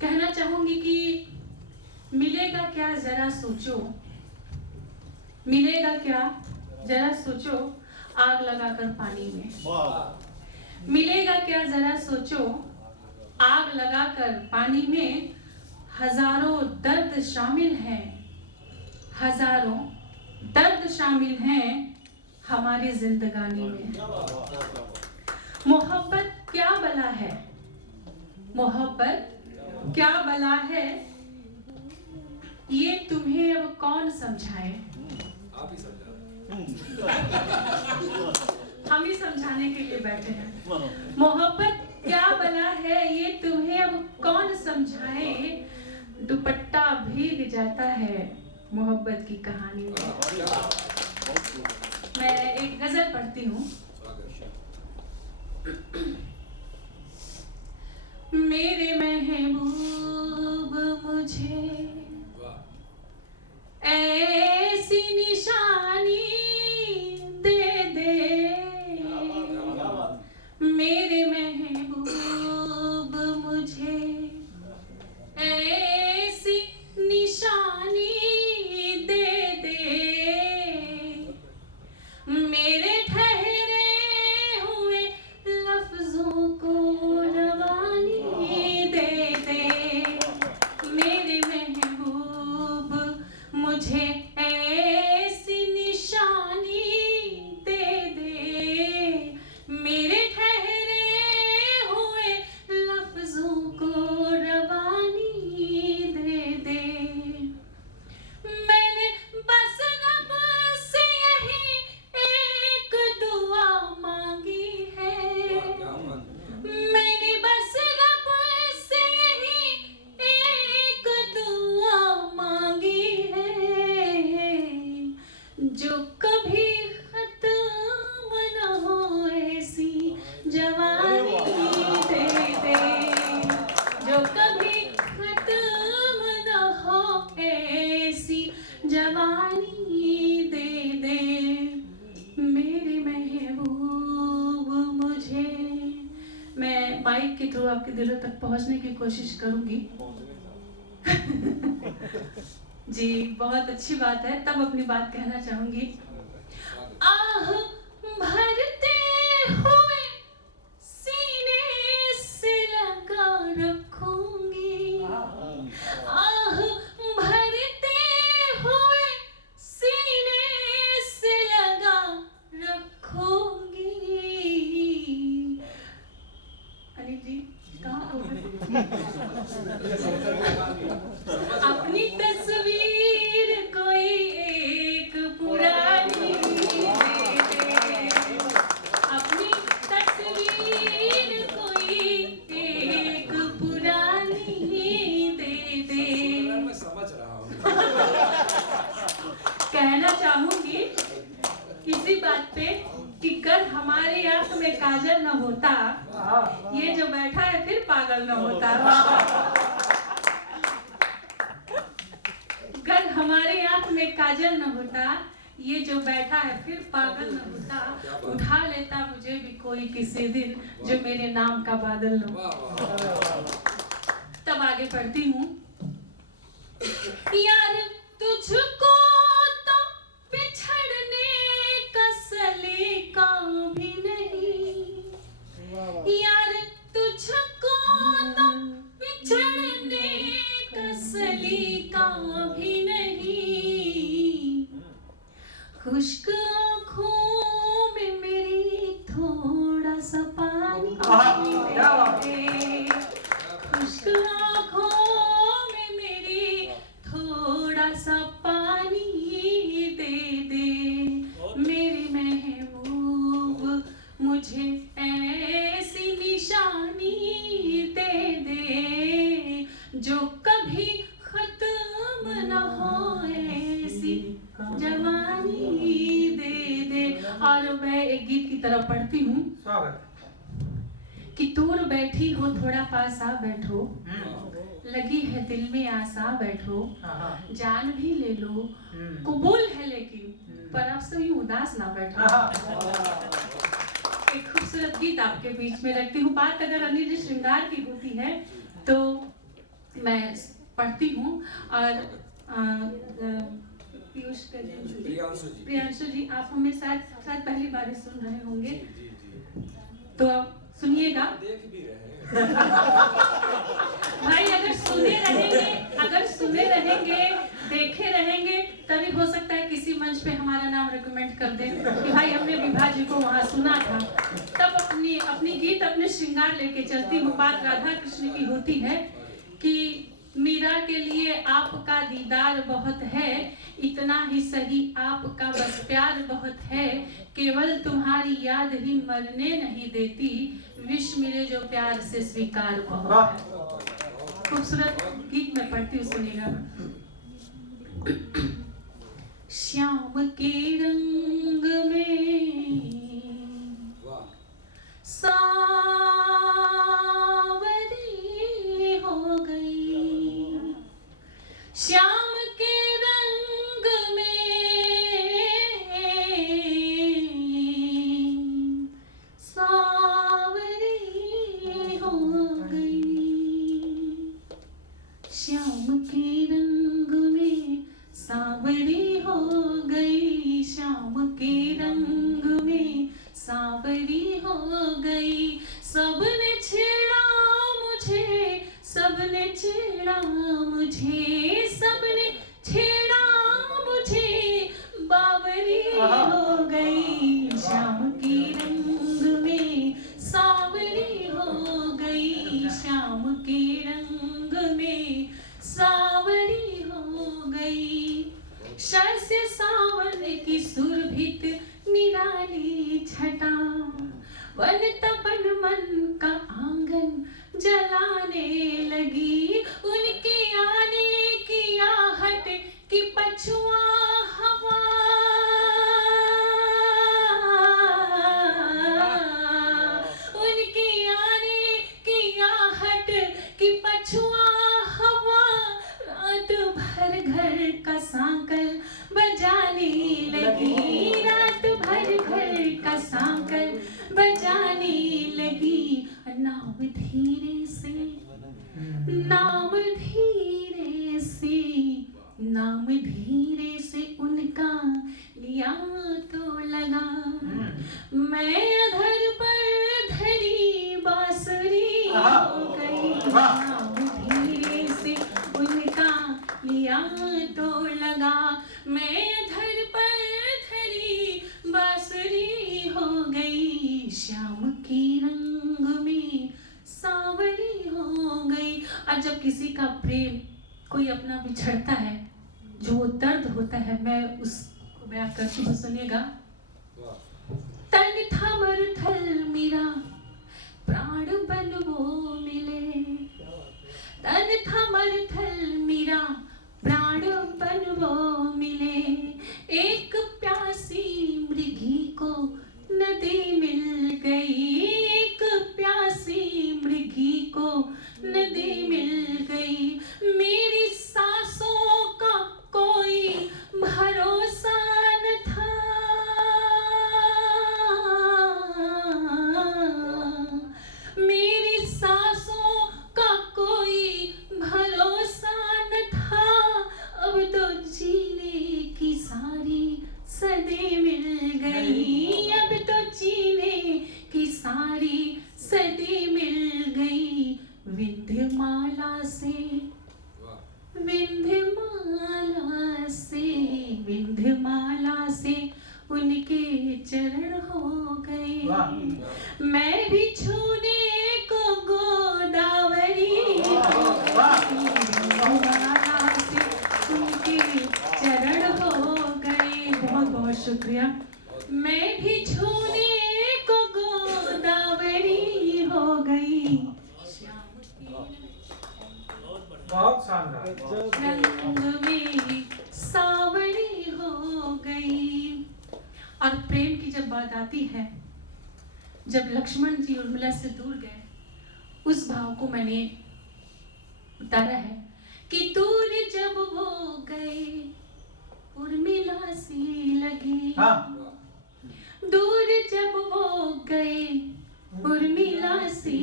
कहना चाहूंगी कि मिलेगा क्या जरा सोचो, मिलेगा क्या जरा सोचो, आग लगाकर पानी में। मिलेगा क्या जरा सोचो, आग लगाकर पानी में। हजारों दर्द शामिल हैं, हजारों दर्द शामिल हैं हमारी जिंदगानी में। मोहब्बत क्या बला है, मोहब्बत क्या बला है, ये तुम्हें अब कौन समझाए। आप ही समझा। हम ही समझाने के लिए बैठे हैं। मोहब्बत क्या बला है, ये तुम्हें अब कौन समझाए। दुपट्टा भीग जाता है मोहब्बत की कहानी में। मैं एक गजल पढ़ती हूँ। मेरे महबूब मुझे ऐसी निशानी दे दे, मेरे महबूब मुझे ऐसी निशानी दे दे, मेरे ठहरे हुए लफ्जों को रवानी दे दे, मेरे महबूब मुझे ऐसी निशानी दे दे, मेरे ठहरे हुए लफ्जों को रवानी दे दे। मैंने बस रब से यही एक दुआ मांगी है, मैंने बस रब से यही एक दुआ मांगी है, जो कभी खत्म न हो ऐसी जवानी दे दे, जो कभी खत्म न हो ऐसी जवानी दे दे, मेरे महबूब मुझे। मैं माइक के थ्रू आपके दिलों तक पहुंचने की कोशिश करूंगी। जी बहुत अच्छी बात है, तब अपनी बात कहना चाहूंगी। आह भरते हुए सीने से लगा रखूंगी, आह भरते हुए सीने से लगा रखूंगी। अनिल जी कहाँ हो गए? अपनी तस्वीर कोई एक पुरानी दे दे, अपनी तस्वीर कोई एक पुरानी दे दे। मैं समझ रहा हूँ। कहना चाहूंगी इसी बात पे कि कल हमारी आंख में काजल न होता, ये जो बैठा है फिर पागल न होता। कल हमारे आंख में काजल न होता, ये जो बैठा है फिर पागल न होता। उठा लेता मुझे भी कोई किसी दिन, जो मेरे नाम का बादल न हो। तब आगे पढ़ती हूँ। यार तुझको तो बिछड़ने का सलीका भी नहीं, यार तुझको तो बिछड़ने का सलीका भी नहीं, खुश्क आँखों में मेरी थोड़ा सा पानी दे, खुश्क आँखों में मेरी थोड़ा सा पानी दे दे, मेरे महबूब मुझे ऐसी निशानी दे दे, जो कभी खत्म न हो ऐसी जवानी दे दे। और मैं एक गीत की तरफ पढ़ती हूँ कि दूर बैठी हो थोड़ा पास आ बैठो, लगी है दिल में आसा बैठो, जान भी ले लो कबूल है लेकिन पर अब से यूं उदास ना बैठो। एक खूबसूरत गीत आपके बीच में रखती हूँ। बात अगर अनिल जी श्रृंगार की होती है तो मैं पढ़ती हूँ और पीयूष प्रियांशु जी आप हमें शायद पहली बार ही सुन रहे होंगे, तो आप सुनिएगा। देख भी रहे हैं भाई अगर सुने रहेंगे देखे रहेंगे तभी हो सकता है किसी मंच पे हमारा नाम रिकमेंड कर दे कि भाई हमने विभा जी को वहाँ सुना था, तब अपनी गीत अपने श्रृंगार लेके चलती हूँ। बात राधा कृष्ण की होती है कि मीरा के लिए आपका दीदार बहुत है, इतना ही सही आपका बस प्यार बहुत है, केवल तुम्हारी याद ही मरने नहीं देती, विश मिले जो प्यार से स्वीकार बहुत है। खूबसूरत गीत में पढ़ती हूँ, सुनिएगा। श्याम के रंग में सावरी हो गई, श्याम के रंग में सावरी हो गई, श्याम के रंग में सावरी हो गई, श्याम के रंग में सावरी हो गई, सबने छेड़ा मुझे, सबने छेड़ा मुझे, सबने छेड़ा मुझे, बावरी हो गई, श्याम के रंग में सावरी हो गई, श्याम के रंग में सावरी हो गई, शस्य सावन की सुरभित निराली छटा, वन तपन मन का आंगन जलाने लगी, उनके आने की आहट की पछुआ हवा, उनके आने की आहट की पछुआ हवा, रात भर घर का सांकल बजाने लगी, रात भर घर का सांकल बजाने लगी, नाम धीरे से, नाम धीरे से, नाम धीरे से उनका लिया तो लगा, मैं अधर पर धरी बांसुरी हो गई, नाम धीरे से उनका लिया तो लगा, मैं अधर पर धरी बांसुरी हो गई, श्याम के रंग में सावरी हो गई। और जब किसी का प्रेम कोई अपना बिछड़ता है, जो दर्द होता है, मैं उसको बयां करती हूँ, सुनिएगा। तन था मरुथल मेरा प्राण बन वो मिले, तन था मरुथल मेरा प्राण बन वो मिले, एक प्यासी मृगी को नदी मिल गई, एक प्यासी मृगी को नदी मिल गई, मेरी सांसों का कोई भरोसा न था, मेरी सांसों का कोई भरोसा न था, अब तो जीने की सारी सदी मिल गई, अब तो जीने की सारी सदी मिल गई, विंध्यमाला से, विंध्यमाला से, विंध्यमाला से उनके चरण हो गए, मैं भी छूने को गोदावरी हो गई, विंध्यमाला से उनके चरण हो गए। बहुत बहुत शुक्रिया। मैं भी छूने को गोदावरी हो गई, बहुत शानदार, रंग में सावरी हो गई। और प्रेम की जब बात आती है, जब लक्ष्मण जी उर्मिला से दूर गए, उस भाव को मैंने उतारा है कि दूर जब वो गए उर्मिला सी लगी, दूर जब वो गए उर्मिला सी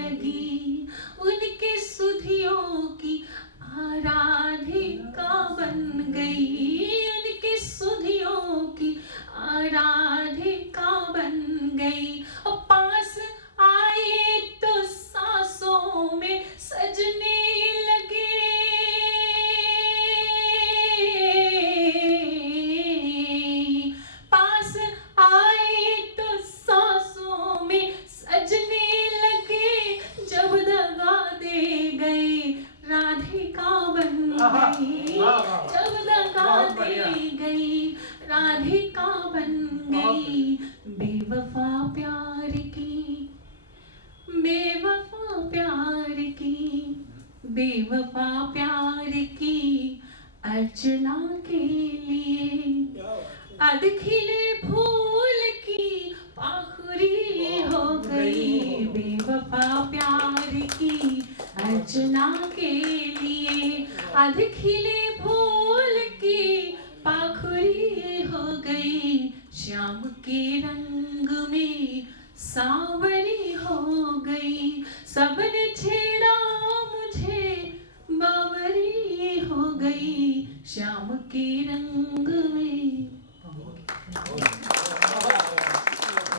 लगी, उनके सुधियों की बेवफा प्यार की अर्चना के लिए अध खिले फूल की पाखुरी हो गई। बेवफा प्यार की अर्चना के लिए अध खिले फूल की पाखुरी हो गई। श्याम के रंग में सांवरी हो गई। सबने छेड़ा मुझे बावरी हो गई। श्याम के रंग में